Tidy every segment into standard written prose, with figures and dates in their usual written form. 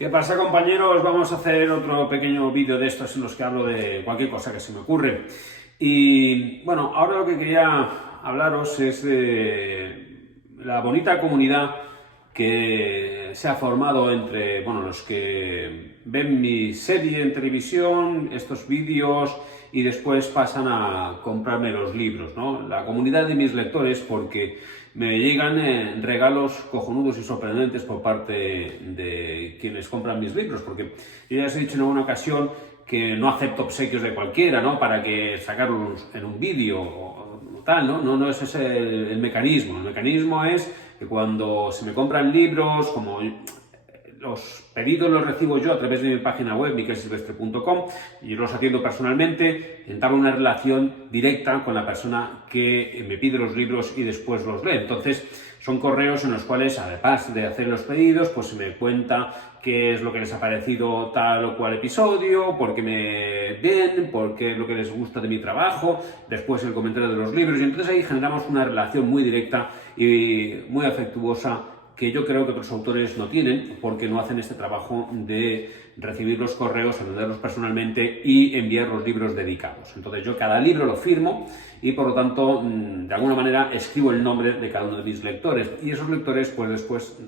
¿Qué pasa, compañeros? Vamos a hacer otro pequeño vídeo de estos en los que hablo de cualquier cosa que se me ocurre. Y bueno, ahora lo que quería hablaros es de la bonita comunidad que se ha formado entre, bueno, los que ven mi serie en televisión, estos vídeos, y después pasan a comprarme los libros, ¿no? La comunidad de mis lectores, porque me llegan regalos cojonudos y sorprendentes por parte de quienes compran mis libros, porque yo ya os he dicho en alguna ocasión que no acepto obsequios de cualquiera, ¿no? Para que sacarlos en un vídeo o tal, ¿no? No ese es el mecanismo. El mecanismo es que cuando se me compran libros, como los pedidos los recibo yo a través de mi página web, miquelsilvestre.com, y yo los atiendo personalmente, entablo una relación directa con la persona que me pide los libros y después los lee. Entonces, son correos en los cuales, además de hacer los pedidos, pues se me cuenta qué es lo que les ha parecido tal o cual episodio, por qué me ven, por qué es lo que les gusta de mi trabajo, después el comentario de los libros, y entonces ahí generamos una relación muy directa y muy afectuosa que yo creo que otros autores no tienen, porque no hacen este trabajo de recibir los correos, atenderlos personalmente y enviar los libros dedicados. Entonces yo cada libro lo firmo y por lo tanto de alguna manera escribo el nombre de cada uno de mis lectores, y esos lectores pues después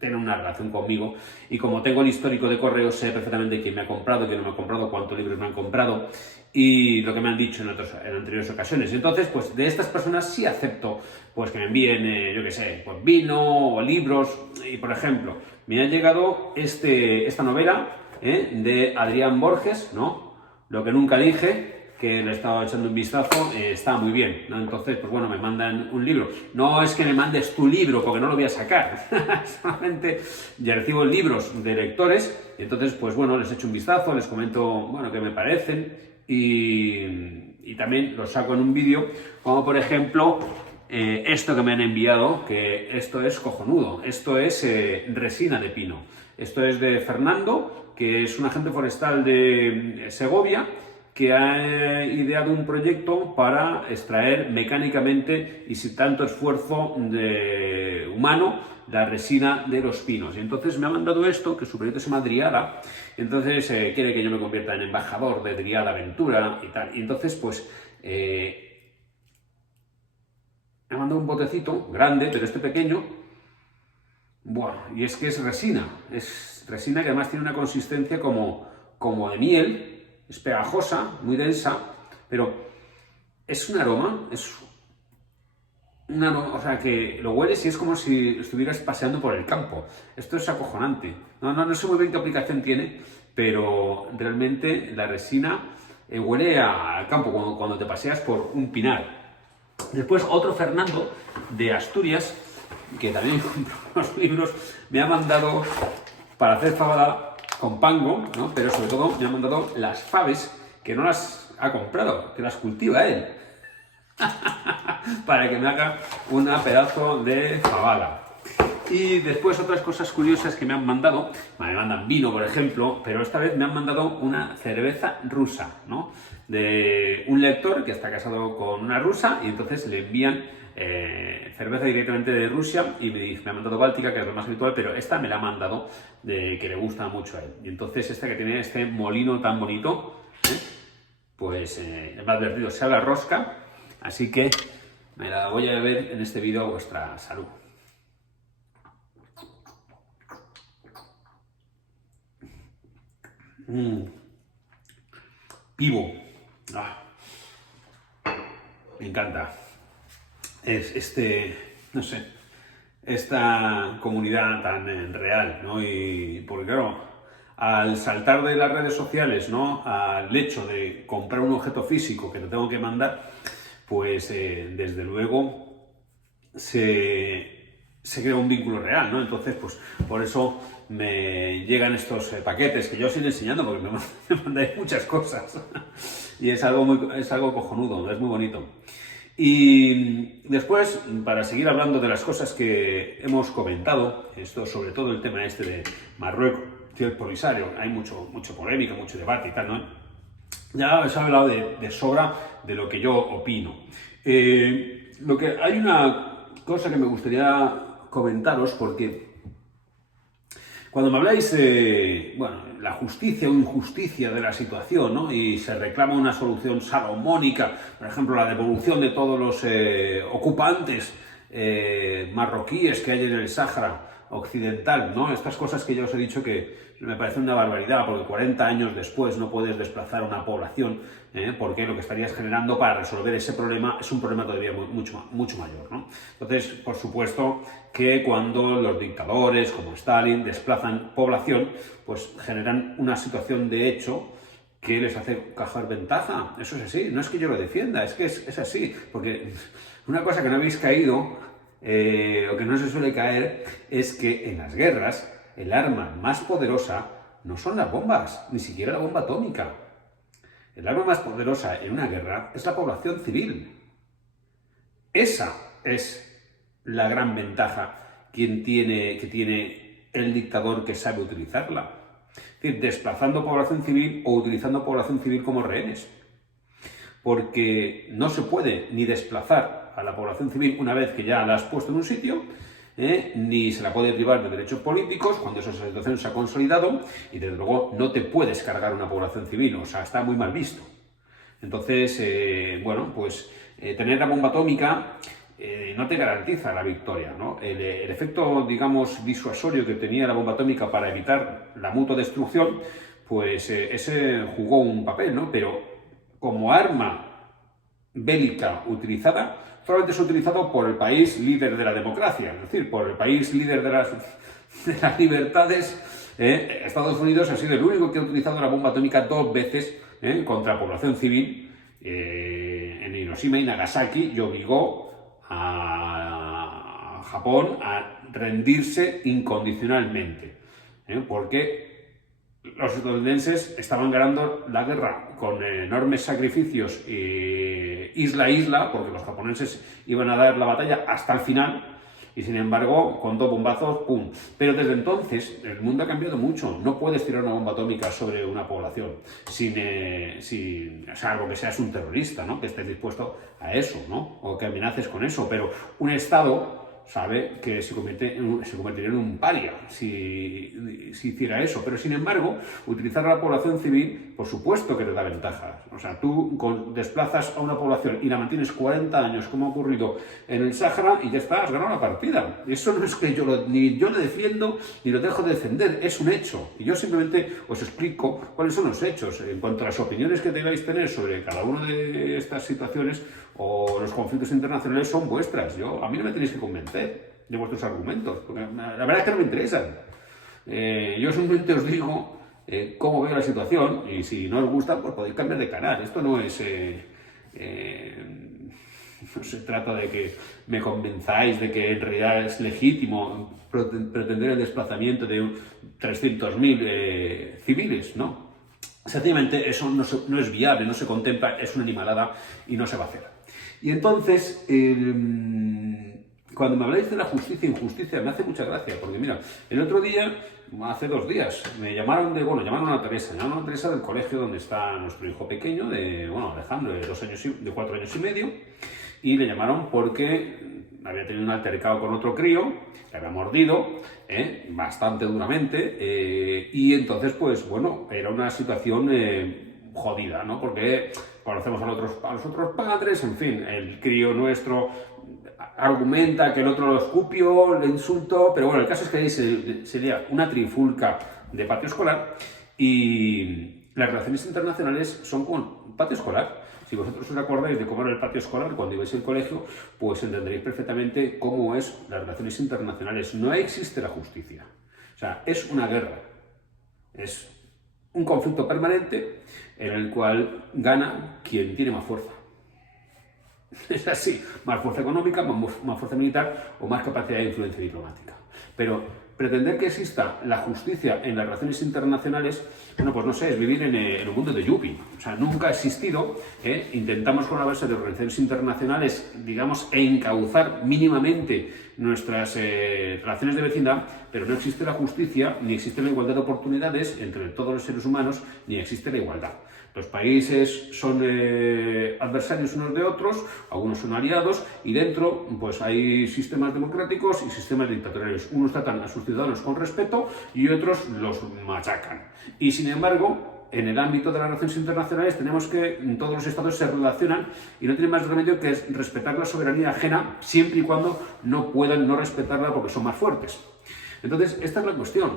tienen una relación conmigo, y como tengo el histórico de correos sé perfectamente quién me ha comprado, quién no me ha comprado, cuántos libros me han comprado y lo que me han dicho en anteriores ocasiones. Entonces, pues de estas personas sí acepto pues que me envíen, yo qué sé, pues vino o libros. Y por ejemplo, me ha llegado esta novela de Adrián Borges, ¿no? Lo que nunca dije, que le estaba echando un vistazo, está muy bien, ¿no? Entonces, pues bueno, me mandan un libro. No es que me mandes tu libro, porque no lo voy a sacar. Solamente ya recibo libros de lectores, y entonces, pues bueno, les echo un vistazo, les comento, bueno, qué me parecen, y también los saco en un vídeo, como por ejemplo esto que me han enviado, que esto es cojonudo. Esto es resina de pino. Esto es de Fernando, que es un agente forestal de Segovia, que ha ideado un proyecto para extraer mecánicamente y sin tanto esfuerzo humano la resina de los pinos. Y entonces me ha mandado esto, que su proyecto se llama Driada. Entonces quiere que yo me convierta en embajador de Driada Aventura y tal. Y entonces pues me ha mandado un botecito grande, pero este pequeño. Buah, y es que es resina que además tiene una consistencia como de miel. Es pegajosa, muy densa, pero es un aroma, o sea, que lo hueles y es como si estuvieras paseando por el campo. Esto es acojonante. No sé muy bien qué aplicación tiene, pero realmente la resina huele al campo cuando te paseas por un pinar. Después otro Fernando de Asturias, que también compró unos libros, me ha mandado para hacer fabada con pango, ¿no? Pero sobre todo me ha mandado las faves, que no las ha comprado, que las cultiva él, para que me haga una pedazo de fabada. Y después otras cosas curiosas que me han mandado, me mandan vino, por ejemplo, pero esta vez me han mandado una cerveza rusa, ¿no? De un lector que está casado con una rusa, y entonces le envían cerveza directamente de Rusia, y me ha mandado Báltica, que es lo más habitual, pero esta me la ha mandado que le gusta mucho a él. Y entonces esta que tiene este molino tan bonito, pues me ha advertido, se habla rosca, así que me la voy a beber en este vídeo a vuestra salud. Pivo. Me encanta. Es no sé, esta comunidad tan real, ¿no? Y porque claro, al saltar de las redes sociales, ¿no?, al hecho de comprar un objeto físico que te tengo que mandar, pues desde luego se crea un vínculo real, ¿no? Entonces, pues por eso me llegan estos paquetes que yo os iré enseñando, porque me mandáis muchas cosas y es algo cojonudo, es muy bonito. Y después, para seguir hablando de las cosas que hemos comentado, esto sobre todo el tema este de Marruecos y el Polisario, hay mucho polémica, mucho debate y tal, ¿no? Ya os he hablado de sobra de lo que yo opino. Hay una cosa que me gustaría comentaros, porque Cuando me habláis, bueno, la justicia o injusticia de la situación, ¿no? Y se reclama una solución salomónica, por ejemplo, la devolución de todos los ocupantes marroquíes que hay en el Sáhara Occidental, ¿no? Estas cosas que ya os he dicho que me parecen una barbaridad, porque 40 años después no puedes desplazar a una población, porque lo que estarías generando para resolver ese problema es un problema todavía mucho mayor, ¿no? Entonces, por supuesto que cuando los dictadores como Stalin desplazan población, pues generan una situación de hecho que les hace coger ventaja. Eso es así, no es que yo lo defienda, es que es así, porque una cosa que no habéis caído, o que no se suele caer, es que en las guerras el arma más poderosa no son las bombas, ni siquiera la bomba atómica. El arma más poderosa en una guerra es la población civil. Esa es la gran ventaja que tiene el dictador que sabe utilizarla. Es decir, desplazando población civil o utilizando población civil como rehenes. Porque no se puede ni desplazar a la población civil una vez que ya la has puesto en un sitio, ni se la puede privar de derechos políticos cuando esa situación se ha consolidado, y desde luego no te puedes cargar una población civil, o sea, está muy mal visto. Entonces, bueno, pues tener la bomba atómica no te garantiza la victoria, ¿no? El efecto, digamos, disuasorio que tenía la bomba atómica para evitar la mutua destrucción, pues ese jugó un papel, ¿no? Pero como arma bélica utilizada, solamente es utilizado por el país líder de la democracia, es decir, por el país líder de las libertades. Estados Unidos ha sido el único que ha utilizado la bomba atómica 2 veces contra población civil en Hiroshima y Nagasaki, y obligó a Japón a rendirse incondicionalmente, porque los estadounidenses estaban ganando la guerra con enormes sacrificios isla a isla, porque los japoneses iban a dar la batalla hasta el final, y sin embargo, con 2 bombazos, ¡pum! Pero desde entonces el mundo ha cambiado mucho. No puedes tirar una bomba atómica sobre una población salvo que seas un terrorista, ¿no? Que estés dispuesto a eso, ¿no? O que amenaces con eso. Pero un Estado sabe que se convertiría en un paria si hiciera eso. Pero sin embargo, utilizar a la población civil, por supuesto que te da ventajas. O sea, tú desplazas a una población y la mantienes 40 años, como ha ocurrido en el Sáhara, y ya está, has ganado la partida. Eso no es que ni yo lo defiendo, ni lo dejo de defender, es un hecho. Y yo simplemente os explico cuáles son los hechos. En cuanto a las opiniones que debáis tener sobre cada una de estas situaciones o los conflictos internacionales, son vuestras. A mí no me tenéis que convencer de vuestros argumentos, porque la verdad es que no me interesan. Yo simplemente os digo cómo veo la situación, y si no os gusta, pues podéis cambiar de canal. Esto no es... no se trata de que me convenzáis de que en realidad es legítimo pretender el desplazamiento de 300.000 civiles, ¿no? Sencillamente eso no es viable, no se contempla, es una animalada y no se va a hacer. Y entonces, cuando me habláis de la justicia e injusticia, me hace mucha gracia, porque mira, el otro día, hace 2 días, llamaron a Teresa del colegio donde está nuestro hijo pequeño, Alejandro, de 4 años y medio, y le llamaron porque había tenido un altercado con otro crío, le había mordido bastante duramente, y entonces, pues bueno, era una situación jodida, ¿no? Porque conocemos a los otros padres, en fin, el crío nuestro argumenta que el otro lo escupió, le insultó, pero bueno, el caso es que ahí sería una trifulca de patio escolar, y las relaciones internacionales son con patio escolar. Si vosotros os acordáis de cómo era el patio escolar cuando ibais al colegio, pues entenderéis perfectamente cómo es las relaciones internacionales. No existe la justicia. O sea, es una guerra. Es un conflicto permanente en el cual gana quien tiene más fuerza. Es así, más fuerza económica, más fuerza militar o más capacidad de influencia diplomática. Pero pretender que exista la justicia en las relaciones internacionales, bueno, pues no sé, es vivir en un mundo de yuppie. O sea, nunca ha existido. Intentamos con la base de organizaciones internacionales, digamos, encauzar mínimamente nuestras relaciones de vecindad, pero no existe la justicia, ni existe la igualdad de oportunidades entre todos los seres humanos, ni existe la igualdad. Los países son adversarios unos de otros, algunos son aliados, y dentro pues hay sistemas democráticos y sistemas dictatoriales. Unos tratan a sus ciudadanos con respeto y otros los machacan. Y sin embargo, en el ámbito de las relaciones internacionales tenemos que todos los estados se relacionan y no tienen más remedio que respetar la soberanía ajena siempre y cuando no puedan no respetarla porque son más fuertes. Entonces, esta es la cuestión.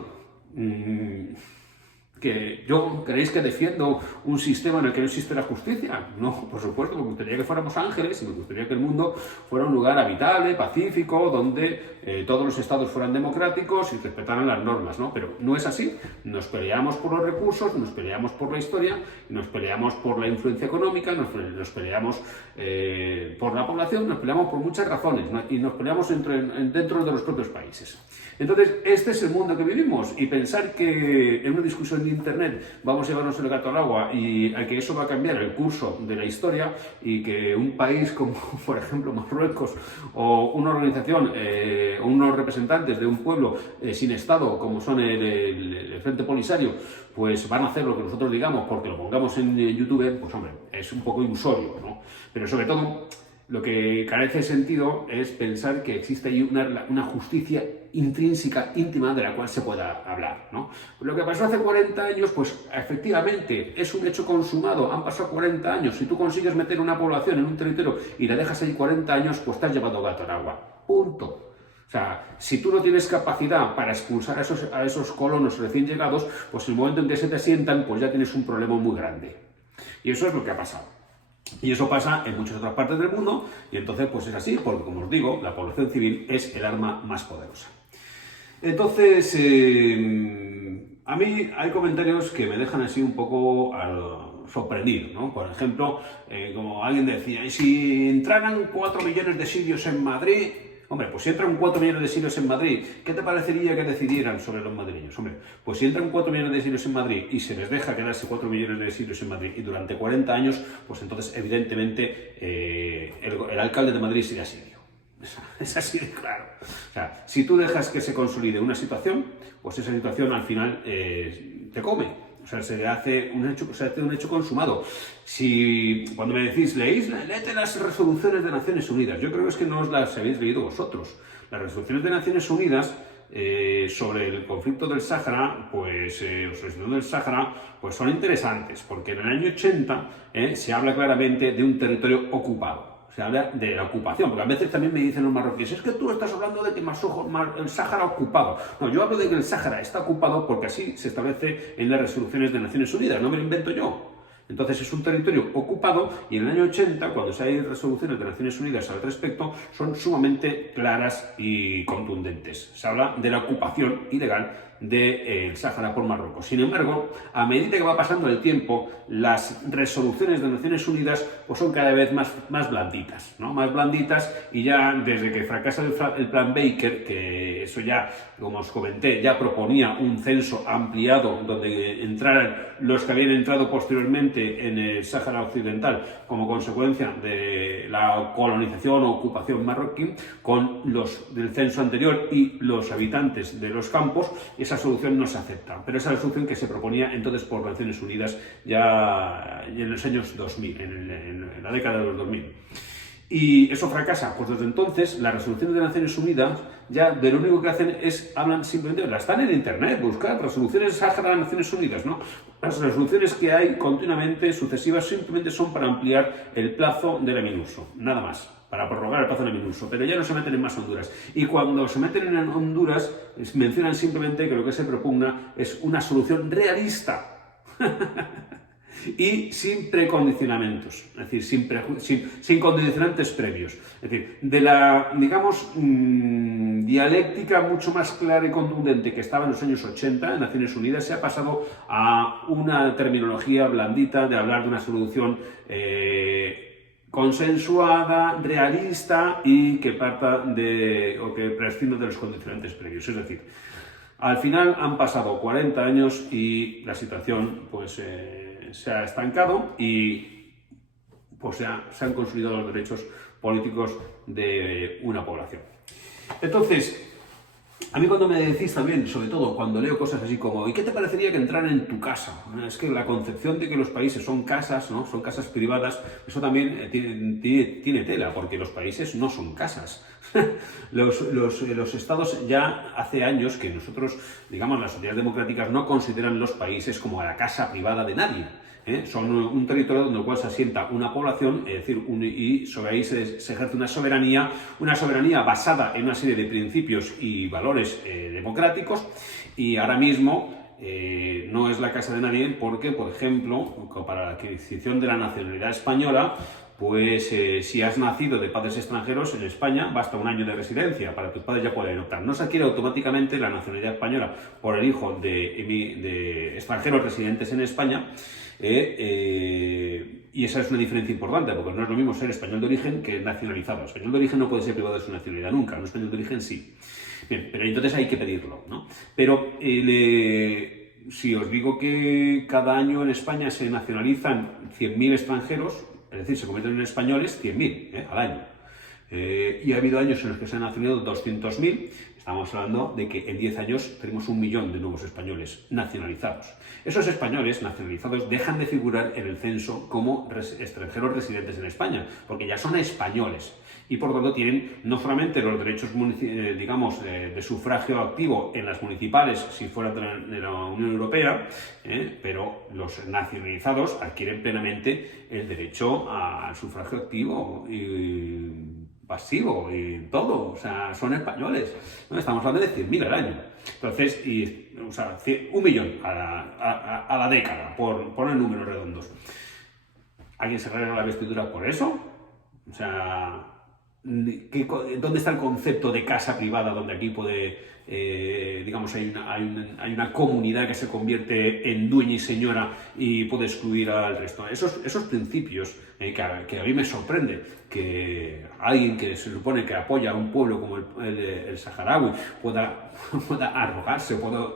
¿Que yo creéis que defiendo un sistema en el que no existe la justicia? No, por supuesto, me gustaría que fuéramos ángeles y me gustaría que el mundo fuera un lugar habitable, pacífico, donde todos los estados fueran democráticos y respetaran las normas, ¿no? Pero no es así. Nos peleamos por los recursos, nos peleamos por la historia, nos peleamos por la influencia económica, nos peleamos por la población, nos peleamos por muchas razones, ¿no? Y nos peleamos dentro de los propios países. Entonces, este es el mundo que vivimos y pensar que en una discusión de Internet vamos a llevarnos el gato al agua y a que eso va a cambiar el curso de la historia y que un país como, por ejemplo, Marruecos o una organización o unos representantes de un pueblo sin Estado como son el Frente Polisario, pues van a hacer lo que nosotros digamos porque lo pongamos en YouTube, pues hombre, es un poco ilusorio, ¿no? Pero sobre todo, lo que carece de sentido es pensar que existe ahí una justicia intrínseca, íntima, de la cual se pueda hablar, ¿no? Lo que pasó hace 40 años, pues efectivamente es un hecho consumado, han pasado 40 años, si tú consigues meter una población en un territorio y la dejas ahí 40 años, pues te has llevado gato al agua, punto. O sea, si tú no tienes capacidad para expulsar a esos colonos recién llegados, pues en el momento en que se te sientan, pues ya tienes un problema muy grande. Y eso es lo que ha pasado. Y eso pasa en muchas otras partes del mundo y entonces pues es así, porque como os digo, la población civil es el arma más poderosa. Entonces, a mí hay comentarios que me dejan así un poco sorprendido, ¿no? Por ejemplo, como alguien decía, ¿y si entraran 4 millones de sirios en Madrid? Hombre, pues si entran 4 millones de sirios en Madrid, ¿qué te parecería que decidieran sobre los madrileños? Hombre, pues si entran 4 millones de sirios en Madrid y se les deja quedarse 4 millones de sirios en Madrid y durante 40 años, pues entonces evidentemente el alcalde de Madrid será sirio. Es así de claro. O sea, si tú dejas que se consolide una situación, pues esa situación al final te come. O sea, se hace un hecho consumado. Si cuando me decís, léete las resoluciones de Naciones Unidas, yo creo que es que no os las habéis leído vosotros. Las resoluciones de Naciones Unidas sobre el conflicto del Sáhara, pues, pues son interesantes, porque en el año 80 se habla claramente de un territorio ocupado. Se habla de la ocupación, porque a veces también me dicen los marroquíes, es que tú estás hablando de que el Sáhara ocupado. No, yo hablo de que el Sáhara está ocupado porque así se establece en las resoluciones de Naciones Unidas, no me lo invento yo. Entonces es un territorio ocupado y en el año 80, cuando se hay resoluciones de Naciones Unidas al respecto, son sumamente claras y contundentes. Se habla de la ocupación ilegal del Sáhara por Marruecos. Sin embargo, a medida que va pasando el tiempo, las resoluciones de Naciones Unidas pues son cada vez más blanditas, ¿no? Más blanditas, y ya desde que fracasa el plan Baker, que eso ya, como os comenté, ya proponía un censo ampliado donde entraran los que habían entrado posteriormente en el Sáhara Occidental como consecuencia de la colonización o ocupación marroquí, con los del censo anterior y los habitantes de los campos, esa solución no se acepta. Pero esa es la solución que se proponía entonces por Naciones Unidas ya en los años 2000, en la década de los 2000. Y eso fracasa. Pues desde entonces las resoluciones de Naciones Unidas ya de lo único que hacen es, hablan simplemente, las están en internet, buscar resoluciones Sáhara de Naciones Unidas, ¿no? Las resoluciones que hay continuamente, sucesivas, simplemente son para ampliar el plazo del Minurso, nada más, para prorrogar el plazo del Minurso, pero ya no se meten en más Honduras. Y cuando se meten en Honduras, mencionan simplemente que lo que se propugna es una solución realista. Y sin precondicionamientos, es decir, sin condicionantes previos. Es decir, de la, digamos, dialéctica mucho más clara y contundente que estaba en los años 80 en Naciones Unidas, se ha pasado a una terminología blandita de hablar de una solución consensuada, realista y que parta o que prescinda de los condicionantes previos. Es decir, al final han pasado 40 años y la situación, pues, se ha estancado y pues se han consolidado los derechos políticos de una población. Entonces, a mí cuando me decís también, sobre todo cuando leo cosas así como ¿y qué te parecería que entraran en tu casa? Es que la concepción de que los países son casas, ¿no? Son casas privadas, eso también tiene tela, porque los países no son casas. Los estados ya hace años que nosotros, digamos, las sociedades democráticas no consideran los países como la casa privada de nadie. Son un territorio donde el cual se asienta una población, es decir, y sobre ahí se ejerce una soberanía basada en una serie de principios y valores democráticos, y ahora mismo no es la casa de nadie porque, por ejemplo, para la adquisición de la nacionalidad española, pues si has nacido de padres extranjeros en España, basta un año de residencia para que tus padres ya puedan optar. No se adquiere automáticamente la nacionalidad española por el hijo de extranjeros residentes en España, y esa es una diferencia importante, porque no es lo mismo ser español de origen que nacionalizado. El español de origen no puede ser privado de su nacionalidad nunca, un español de origen sí. Bien, pero entonces hay que pedirlo, ¿no? Pero si os digo que cada año en España se nacionalizan 100.000 extranjeros, es decir, se convierten en españoles 100.000 al año. Y ha habido años en los que se han nacionalizado 200.000. Estamos hablando de que en 10 años tenemos 1 millón de nuevos españoles nacionalizados. Esos españoles nacionalizados dejan de figurar en el censo como extranjeros residentes en España, porque ya son españoles. Y por lo tanto tienen no solamente los derechos, digamos, de sufragio activo en las municipales, si fueran de la Unión Europea, pero los nacionalizados adquieren plenamente el derecho al sufragio activo y pasivo y todo, o sea, son españoles, ¿no? Estamos hablando de 100.000 al año. Entonces, o sea, 1 millón a la década, por poner números redondos. ¿Alguien se rasga la vestidura por eso? O sea, ¿dónde está el concepto de casa privada donde aquí puede, digamos, hay una comunidad que se convierte en dueña y señora y puede excluir al resto? Esos principios que a mí me sorprende que alguien que se supone que apoya a un pueblo como el saharaui pueda arrogarse, pueda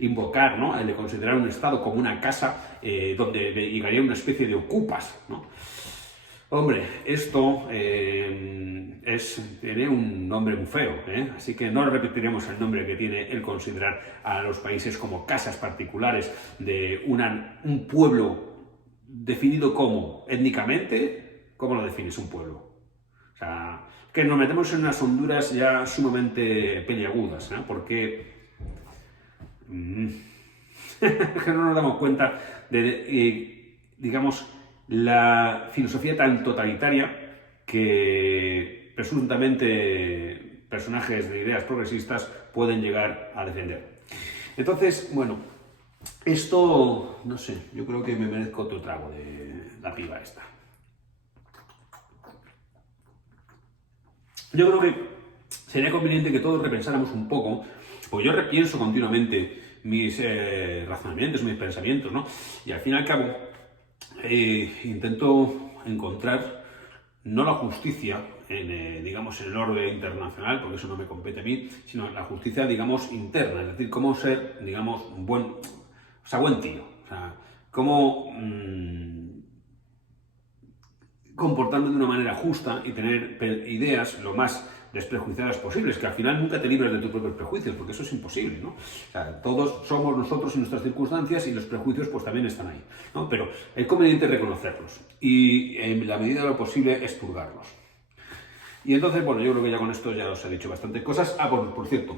invocar, ¿no?, el de considerar un Estado como una casa donde llegaría una especie de ocupas, ¿no? Hombre, esto tiene un nombre muy feo, así que no repetiremos el nombre que tiene el considerar a los países como casas particulares de un pueblo definido como étnicamente. ¿Cómo lo defines un pueblo? O sea, que nos metemos en unas honduras ya sumamente peliagudas, porque que no nos damos cuenta de, digamos, la filosofía tan totalitaria que presuntamente personajes de ideas progresistas pueden llegar a defender. Entonces, bueno, esto, no sé, yo creo que me merezco otro trago de la piba esta. Yo creo que sería conveniente que todos repensáramos un poco, porque yo repienso continuamente mis razonamientos, mis pensamientos, ¿no? Y al fin y al cabo intento encontrar no la justicia digamos, en el orden internacional, porque eso no me compete a mí, sino la justicia, digamos, interna, es decir, cómo ser, digamos, buen tío, o sea, cómo comportarme de una manera justa y tener ideas lo más desprejuiciadas posibles, que al final nunca te libres de tus propios prejuicios, porque eso es imposible, ¿no? O sea, todos somos nosotros en nuestras circunstancias y los prejuicios pues también están ahí, ¿no? Pero es conveniente reconocerlos y en la medida de lo posible expurgarlos. Y entonces, bueno, yo creo que ya con esto ya os he dicho bastantes cosas. Bueno, por cierto,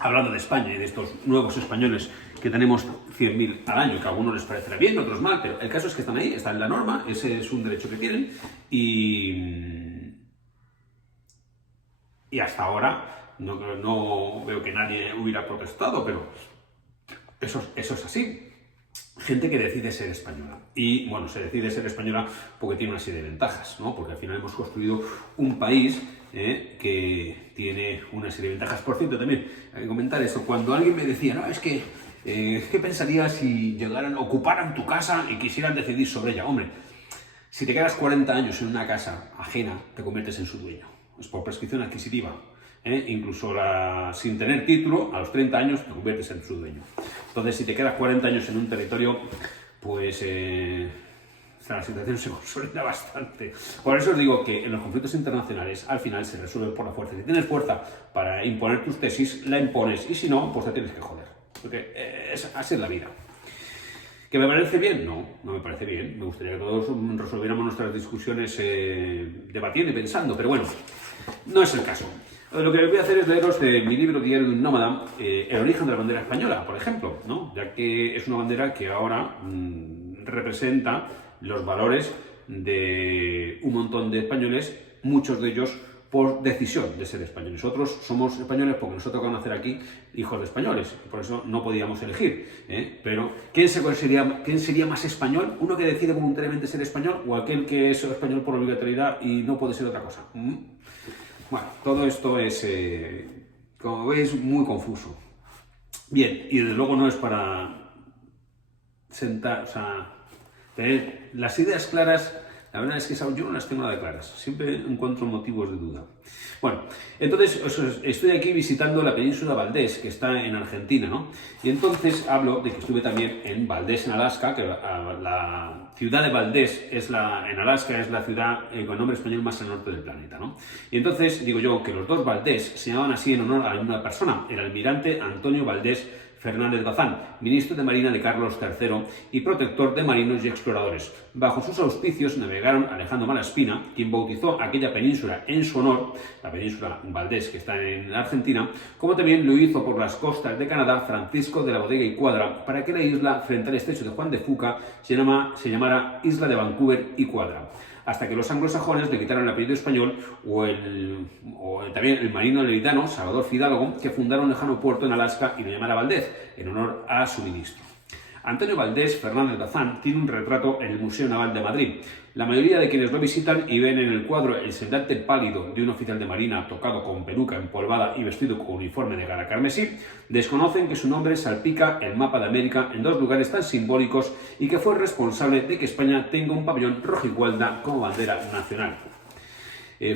hablando de España y de estos nuevos españoles que tenemos 100.000 al año, que a algunos les parecerá bien, a otros mal, pero el caso es que están ahí, están en la norma, ese es un derecho que tienen y hasta ahora no veo que nadie hubiera protestado, pero eso es así. Gente que decide ser española. Y, bueno, se decide ser española porque tiene una serie de ventajas, ¿no? Porque al final hemos construido un país que tiene una serie de ventajas. Por cierto, también hay que comentar eso. Cuando alguien me decía, no, es que, ¿qué pensarías si ocuparan tu casa y quisieran decidir sobre ella? Hombre, si te quedas 40 años en una casa ajena, te conviertes en su dueño. Es por prescripción adquisitiva. Incluso sin tener título, a los 30 años te conviertes en su dueño. Entonces, si te quedas 40 años en un territorio, pues la situación se consolida bastante. Por eso os digo que en los conflictos internacionales al final se resuelven por la fuerza. Si tienes fuerza para imponer tus tesis, la impones, y si no, pues te tienes que joder. Porque así es la vida. ¿Que me parece bien? No, no me parece bien. Me gustaría que todos resolviéramos nuestras discusiones debatiendo y pensando, pero bueno. No es el caso. Lo que voy a hacer es leeros de mi libro Diario de un Nómada, el origen de la bandera española, por ejemplo, ¿no? Ya que es una bandera que ahora representa los valores de un montón de españoles, muchos de ellos por decisión de ser españoles. Nosotros somos españoles porque nos toca nacer aquí hijos de españoles, por eso no podíamos elegir. Pero ¿quién sería más español? ¿Uno que decide voluntariamente ser español o aquel que es español por obligatoriedad y no puede ser otra cosa? Bueno, todo esto es, como veis, muy confuso. Bien, y desde luego no es para tener las ideas claras. La verdad es que yo no las tengo nada claras, siempre encuentro motivos de duda. Bueno, entonces estoy aquí visitando la península Valdés, que está en Argentina, ¿no? Y entonces hablo de que estuve también en Valdés, en Alaska, que la ciudad de Valdés en Alaska es la ciudad con nombre español más al norte del planeta, ¿no? Y entonces digo yo que los dos Valdés se llamaban así en honor a una persona, el almirante Antonio Valdés Fernández Bazán, ministro de Marina de Carlos III y protector de marinos y exploradores. Bajo sus auspicios navegaron Alejandro Malaspina, quien bautizó aquella península en su honor, la península Valdés, que está en Argentina, como también lo hizo por las costas de Canadá Francisco de la Bodega y Cuadra, para que la isla, frente al estrecho de Juan de Fuca, se llamara Isla de Vancouver y Cuadra, hasta que los anglosajones le quitaron el apellido español o también el marino leridano Salvador Fidalgo, que fundaron un lejano puerto en Alaska y lo llamara Valdés, en honor a su ministro. Antonio Valdés Fernández Bazán tiene un retrato en el Museo Naval de Madrid. La mayoría de quienes lo visitan y ven en el cuadro el semblante pálido de un oficial de marina tocado con peluca empolvada y vestido con uniforme de gala carmesí, desconocen que su nombre salpica el mapa de América en dos lugares tan simbólicos y que fue responsable de que España tenga un pabellón rojigualda como bandera nacional.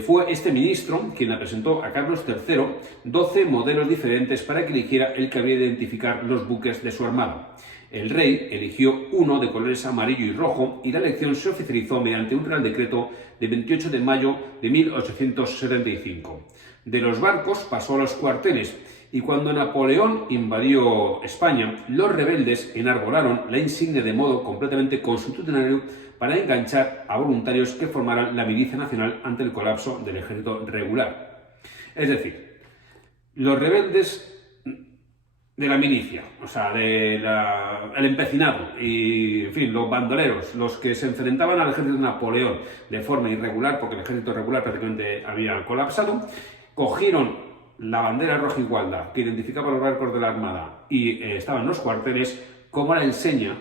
Fue este ministro quien le presentó a Carlos III 12 modelos diferentes para que eligiera el que había de identificar los buques de su armada. El rey eligió uno de colores amarillo y rojo y la elección se oficializó mediante un real decreto de 28 de mayo de 1875. De los barcos pasó a los cuarteles y cuando Napoleón invadió España, los rebeldes enarbolaron la insignia de modo completamente constitucional para enganchar a voluntarios que formaran la milicia nacional ante el colapso del ejército regular. Es decir, los rebeldes de la milicia, o sea, el empecinado y, en fin, los bandoleros, los que se enfrentaban al ejército de Napoleón de forma irregular, porque el ejército regular prácticamente había colapsado, cogieron la bandera rojigualda que identificaba los barcos de la Armada y estaban en los cuarteles como la enseña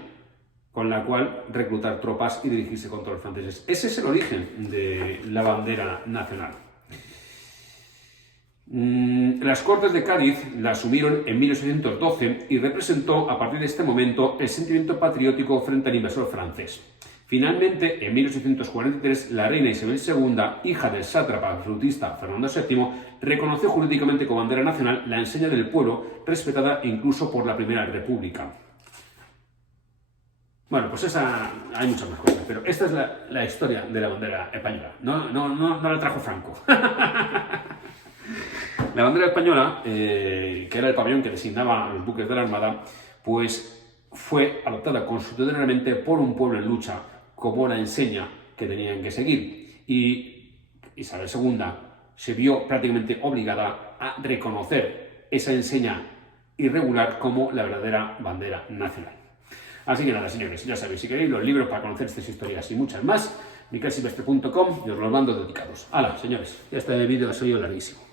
con la cual reclutar tropas y dirigirse contra los franceses. Ese es el origen de la bandera nacional. Las Cortes de Cádiz la asumieron en 1812 y representó a partir de este momento el sentimiento patriótico frente al invasor francés. Finalmente, en 1843, la reina Isabel II, hija del sátrapa absolutista Fernando VII, reconoció jurídicamente como bandera nacional la enseña del pueblo, respetada incluso por la Primera República. Bueno, pues hay muchas más cosas, pero esta es la historia de la bandera española. No la trajo Franco. La bandera española, que era el pabellón que designaba a los buques de la Armada, pues fue adoptada constitucionalmente por un pueblo en lucha como la enseña que tenían que seguir. Y Isabel II se vio prácticamente obligada a reconocer esa enseña irregular como la verdadera bandera nacional. Así que nada, señores, ya sabéis, si queréis los libros para conocer estas historias y muchas más, miquelsilvestre.com y os los mando dedicados. ¡Hala, señores! Ya este vídeo ha sido larguísimo.